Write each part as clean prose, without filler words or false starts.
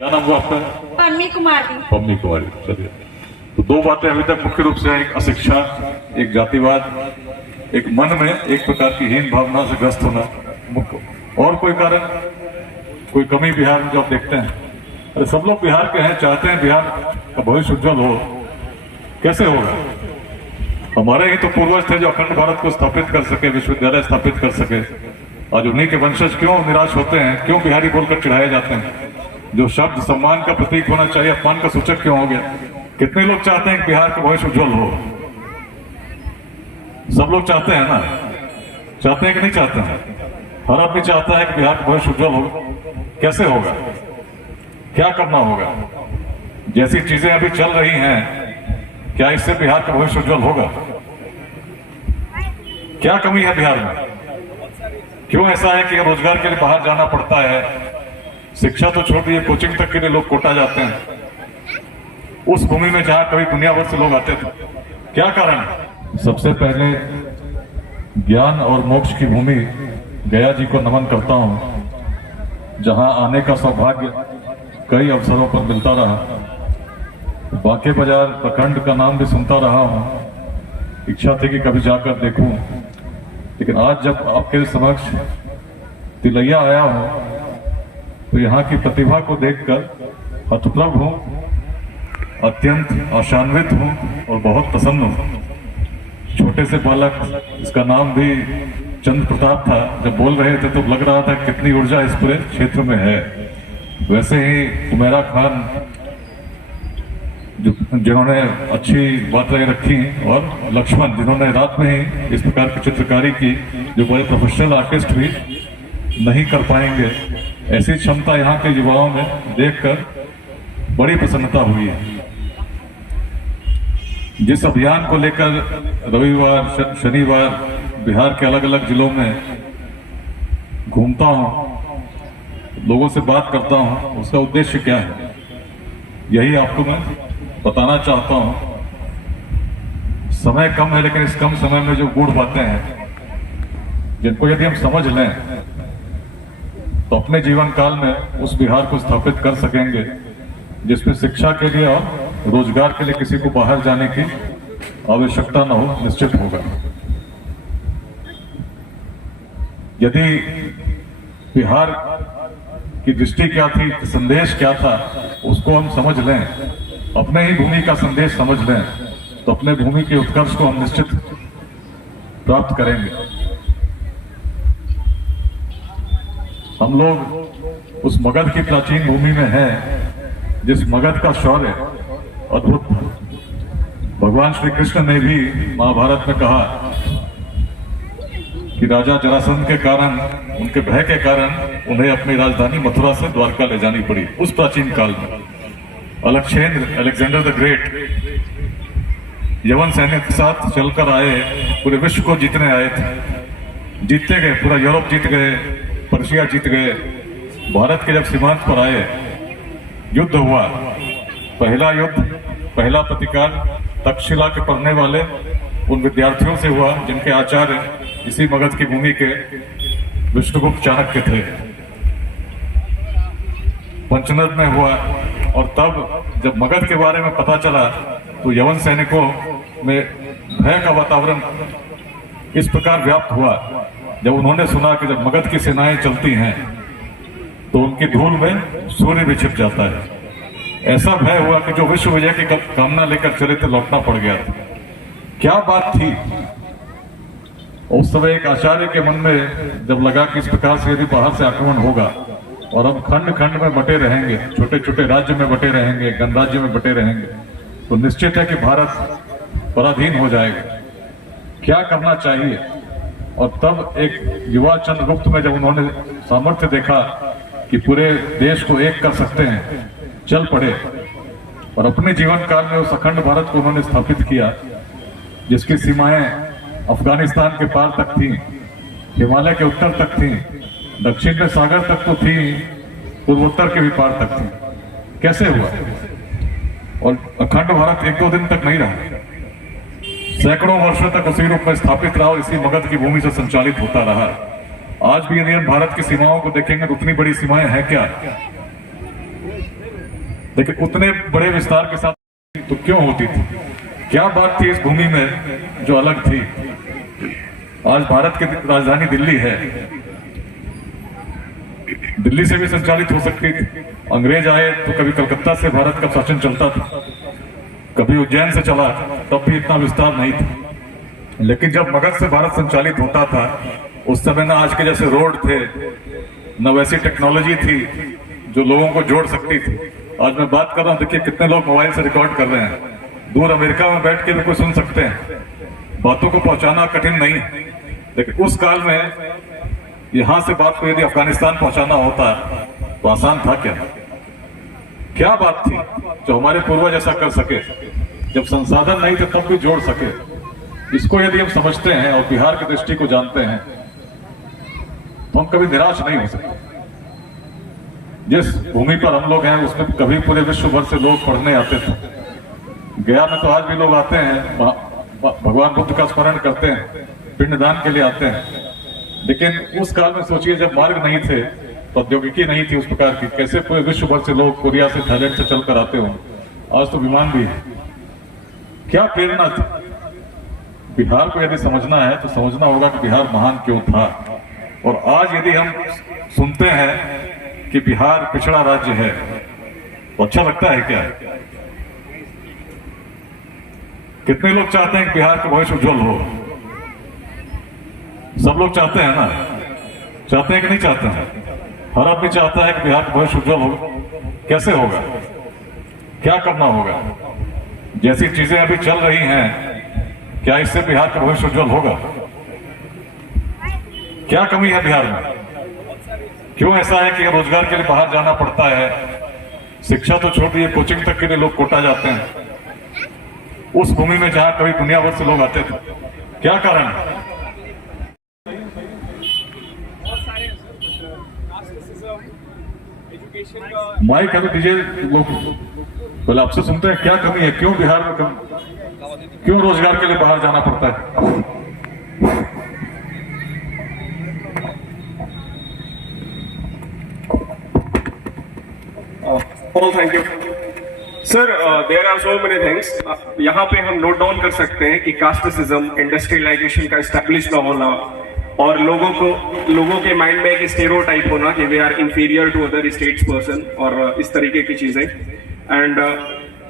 क्या नाम हुआ आपका? पम्मी कुमारी। पम्मी कुमारी। चलिए, तो दो बातें अभी तक मुख्य रूप से, एक अशिक्षा, एक जातिवाद, एक मन में एक प्रकार की हीन भावना से ग्रस्त होना, और कोई कारण, कोई कमी बिहार में जो आप देखते हैं? अरे सब लोग बिहार के हैं, चाहते हैं बिहार का भविष्य उज्जवल हो। कैसे होगा? हमारे ही तो पूर्वज थे जो अखंड भारत को स्थापित कर सके, विश्वविद्यालय स्थापित कर सके। आज उन्हीं के वंशज क्यों निराश होते हैं? क्यों बिहारी बोलकर चिढ़ाए जाते हैं? जो शब्द सम्मान का प्रतीक होना चाहिए अपमान का सूचक क्यों हो गया? कितने लोग चाहते हैं कि बिहार का भविष्य उज्जवल हो? सब लोग चाहते हैं ना? चाहते हैं कि नहीं चाहते हैं? हर आदमी चाहता है कि बिहार का भविष्य उज्जवल हो। कैसे होगा? क्या करना होगा? जैसी चीजें अभी चल रही हैं, क्या इससे बिहार का भविष्य उज्जवल होगा? क्या कमी है बिहार में? क्यों ऐसा है कि रोजगार के लिए बाहर जाना पड़ता है? शिक्षा तो छोड़ दिए, कोचिंग तक के लिए लोग कोटा जाते हैं, उस भूमि में जहां कभी दुनिया भर से लोग आते थे। क्या कारण है? सबसे पहले ज्ञान और मोक्ष की भूमि गया जी को नमन करता हूं, जहां आने का सौभाग्य कई अवसरों पर मिलता रहा। बांके बाजार प्रखंड का नाम भी सुनता रहा हूं, इच्छा थी कि कभी जाकर देखूं, लेकिन आज जब आपके समक्ष तिलैया आया हूं तो यहाँ की प्रतिभा को देखकर हतप्रभ हूं, अत्यंत आशान्वित हूं और बहुत प्रसन्न हूं। छोटे से बालक, इसका नाम भी चंद्र प्रताप था, जब बोल रहे थे तो लग रहा था कितनी ऊर्जा इस पूरे क्षेत्र में है। वैसे ही उमेरा खान, जिन्होंने अच्छी बातें रखी, और लक्ष्मण, जिन्होंने रात में ही इस प्रकार की चित्रकारी की जो बड़े प्रोफेशनल आर्टिस्ट भी नहीं कर पाएंगे, ऐसी क्षमता यहाँ के युवाओं में देखकर बड़ी प्रसन्नता हुई है। जिस अभियान को लेकर रविवार शनिवार बिहार के अलग अलग जिलों में घूमता हूँ, लोगों से बात करता हूँ, उसका उद्देश्य क्या है यही आपको मैं बताना चाहता हूँ। समय कम है, लेकिन इस कम समय में जो गूढ़ बातें हैं, जिनको यदि हम समझ लें तो अपने जीवन काल में उस बिहार को स्थापित कर सकेंगे जिसमें शिक्षा के लिए और रोजगार के लिए किसी को बाहर जाने की आवश्यकता न हो, निश्चित होगा। यदि बिहार की दृष्टि क्या थी, संदेश क्या था, उसको हम समझ लें, अपने ही भूमि का संदेश समझ लें, तो अपने भूमि के उत्कर्ष को हम निश्चित प्राप्त करेंगे। हम लोग उस मगध की प्राचीन भूमि में हैं, जिस मगध का शौर्य अद्भुत। भगवान श्री कृष्ण ने भी महाभारत में कहा कि राजा जरासंध के कारण, उनके भय के कारण उन्हें अपनी राजधानी मथुरा से द्वारका ले जानी पड़ी। उस प्राचीन काल में अलेक्जेंडर द ग्रेट यवन सैन्य के साथ चलकर आए, पूरे विश्व को जीतने आए थे, जीतते गए, पूरा यूरोप जीत गए, पर्शिया जीत गए। भारत के जब सीमांत पर आए, युद्ध हुआ, पहला युद्ध, पहला प्रतिकार तक्षशिला के पढ़ने वाले उन विद्यार्थियों से हुआ जिनके आचार्य इसी मगध की भूमि के विष्णुगुप्त चाणक्य थे। पंचनद में हुआ, और तब जब मगध के बारे में पता चला तो यवन सैनिकों में भय का वातावरण इस प्रकार व्याप्त हुआ, जब उन्होंने सुना कि जब मगध की सेनाएं चलती हैं तो उनकी धूल में सूर्य भी छिप जाता है। ऐसा भय हुआ कि जो विश्व विजय की कामना लेकर चले थे, लौटना पड़ गया था। क्या बात थी? उस समय एक आचार्य के मन में जब लगा कि इस प्रकार से यदि बाहर से आक्रमण होगा और हम खंड खंड में बटे रहेंगे, छोटे छोटे राज्य में बटे रहेंगे, गणराज्य में बटे रहेंगे, तो निश्चित है कि भारत पराधीन हो जाएगा। क्या करना चाहिए? और तब एक युवा चंद्रगुप्त में जब उन्होंने सामर्थ्य देखा कि पूरे देश को एक कर सकते हैं, चल पड़े और अपने जीवन काल में उस अखंड भारत को उन्होंने स्थापित किया, जिसकी सीमाएं अफगानिस्तान के पार तक थी, हिमालय के उत्तर तक थी, दक्षिण में सागर तक तो थी, पूर्वोत्तर के भी पार तक थी। कैसे हुआ? और अखंड भारत एक दो दिन तक नहीं रहा, सैकड़ों वर्षों तक उसी रूप में स्थापित रहा और इसी मगध की भूमि से संचालित होता रहा। आज भी यदि हम भारत की सीमाओं को देखेंगे तो उतनी बड़ी सीमाएं हैं क्या? लेकिन उतने बड़े विस्तार के साथ तो क्यों होती थी? क्या बात थी इस भूमि में जो अलग थी? आज भारत की राजधानी दिल्ली है, दिल्ली से भी संचालित हो सकती थी। अंग्रेज आए तो कभी कलकत्ता से भारत का शासन चलता था, कभी उज्जैन से चला, तब भी इतना विस्तार नहीं था। लेकिन जब मगध से भारत संचालित होता था, उस समय ना आज के जैसे रोड थे, न वैसी टेक्नोलॉजी थी जो लोगों को जोड़ सकती थी। आज मैं बात कर रहा हूं, देखिए कितने लोग मोबाइल से रिकॉर्ड कर रहे हैं, दूर अमेरिका में बैठ के भी कोई सुन सकते हैं। बातों को पहुंचाना कठिन नहीं, लेकिन उस काल में यहां से बात को यदि अफगानिस्तान पहुंचाना होता तो आसान था क्या? क्या बात थी जो हमारे पूर्वज ऐसा कर सके, जब संसाधन नहीं थे तब भी जोड़ सके? इसको यदि हम समझते हैं और बिहार की दृष्टि को जानते हैं तो हम कभी निराश नहीं हो सकते। जिस भूमि पर हम लोग हैं उसमें कभी पूरे विश्व भर से लोग पढ़ने आते थे। गया में तो आज भी लोग आते हैं, भगवान बुद्ध का स्मरण करते हैं, पिंडदान के लिए आते हैं। लेकिन उस काल में सोचिए, जब मार्ग नहीं थे, प्रौद्योगिकी नहीं थी उस प्रकार की, कैसे पूरे विश्व भर से लोग कोरिया से, थाईलैंड से चलकर आते हो। आज तो विमान भी है। क्या प्रेरणा थी? बिहार को यदि समझना है तो समझना होगा कि बिहार महान क्यों था। और आज यदि हम सुनते हैं कि बिहार पिछड़ा राज्य है तो अच्छा लगता है क्या? कितने लोग चाहते हैं कि बिहार का भविष्य उज्जवल हो? सब लोग चाहते हैं ना? चाहते हैं कि नहीं चाहते हैं? हर आदमी चाहता है कि बिहार का भविष्य उज्जवल हो। कैसे होगा? क्या करना होगा? जैसी चीजें अभी चल रही हैं, क्या इससे बिहार का भविष्य उज्जवल होगा? क्या कमी है बिहार में? क्यों ऐसा है कि रोजगार के लिए बाहर जाना पड़ता है? शिक्षा तो छोड़ दिए, कोचिंग तक के लिए लोग कोटा जाते हैं, उस भूमि में जहां कभी दुनिया भर से लोग आते थे। क्या कारण है? माइक अभी दीजिए, लोग पहले आपसे सुनते हैं क्या कमी है, क्यों बिहार में क्यों रोजगार के लिए बाहर जाना पड़ता है? Thank you sir. There are so many things. यहाँ पे हम नोट डाउन कर सकते हैं कि कास्टिज्म, इंडस्ट्रियलाइजेशन का एस्टेब्लिश न होना, और लोगों के माइंड में एक स्टेरियोटाइप होना कि they are inferior to other states person, और इस तरीके की चीजें। एंड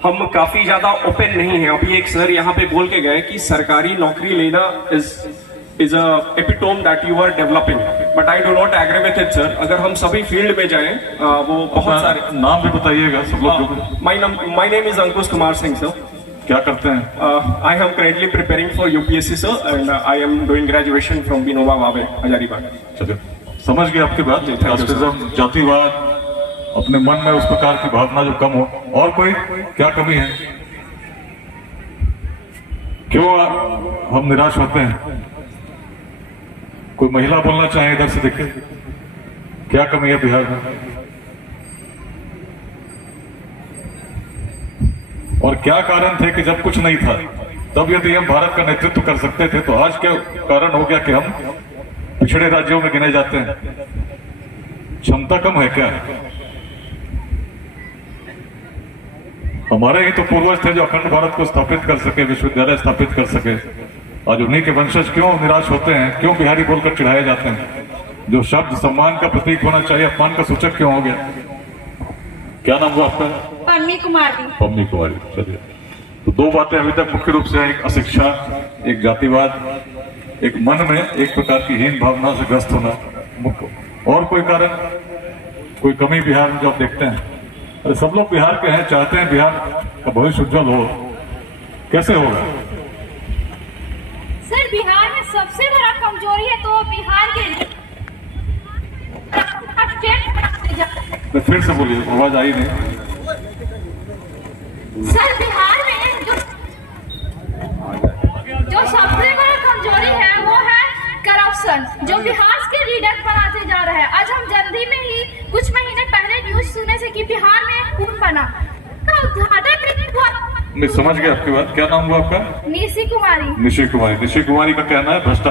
हम काफी ज्यादा ओपन नहीं है। अभी एक सर यहाँ पे बोल के गए कि सरकारी नौकरी लेना is a epitome that you are developing, but I do not agree with it sir. अगर हम सभी फील्ड में जाएं, वो बहुत सारे नाम भी बताइएगा सब लोग। My name is Ankush Kumar Singh sir. क्या करते हैं? I am currently preparing for UPSC sir, and I am doing graduation from Vinoba Bhave, Hazaribagh. चलिए, समझ गए आपकी बात। कास्टिज्म, जातिवाद, अपने मन में उस प्रकार की भावना जो कम हो। और कोई क्या कमी है? क्यों हम निराश होते हैं? कोई महिला बोलना चाहे इधर से, देखिए क्या कमी है बिहार में? और क्या कारण थे कि जब कुछ नहीं था तब यदि हम भारत का नेतृत्व कर सकते थे, तो आज क्या कारण हो गया कि हम पिछड़े राज्यों में गिने जाते हैं? क्षमता कम है क्या? हमारे ही तो पूर्वज थे जो अखंड भारत को स्थापित कर सके, विश्वविद्यालय स्थापित कर सके। आज उन्हीं के वंशज क्यों निराश होते हैं? क्यों बिहारी बोलकर चिढ़ाए जाते हैं? जो शब्द सम्मान का प्रतीक होना चाहिए अपमान का सूचक क्यों हो गया? क्या नाम हुआ आपका? पम्मी कुमारी। पम्मी कुमारी। चलिए, तो दो बातें अभी तक मुख्य रूप से, एक अशिक्षा, एक जातिवाद, एक मन में एक प्रकार की हीन भावना से ग्रस्त होना मुख्य। और कोई कारण, कोई कमी बिहार में जो आप देखते हैं? अरे सब लोग बिहार के हैं, चाहते हैं बिहार का भविष्य उज्जवल हो। कैसे होगा? सर, बिहार में सबसे बड़ा कमजोरी है तो बिहार के मैं फिर से बोलिए, आवाज आई नहीं। सर, बिहार में जो सबसे बड़ा कमजोरी है वो है करप्शन, जो बिहार के लीडर बनाते जा रहे हैं। आज हम जल्दी में ही कुछ महीने पहले न्यूज सुने थे कि बिहार में कुंभ बना का उद्घाटन हुआ। मैं समझ गया आपकी बात। क्या नाम हुआ आपका? निशी कुमारी। निशी कुमारी। निशी कुमारी का कहना है भ्रष्टाचार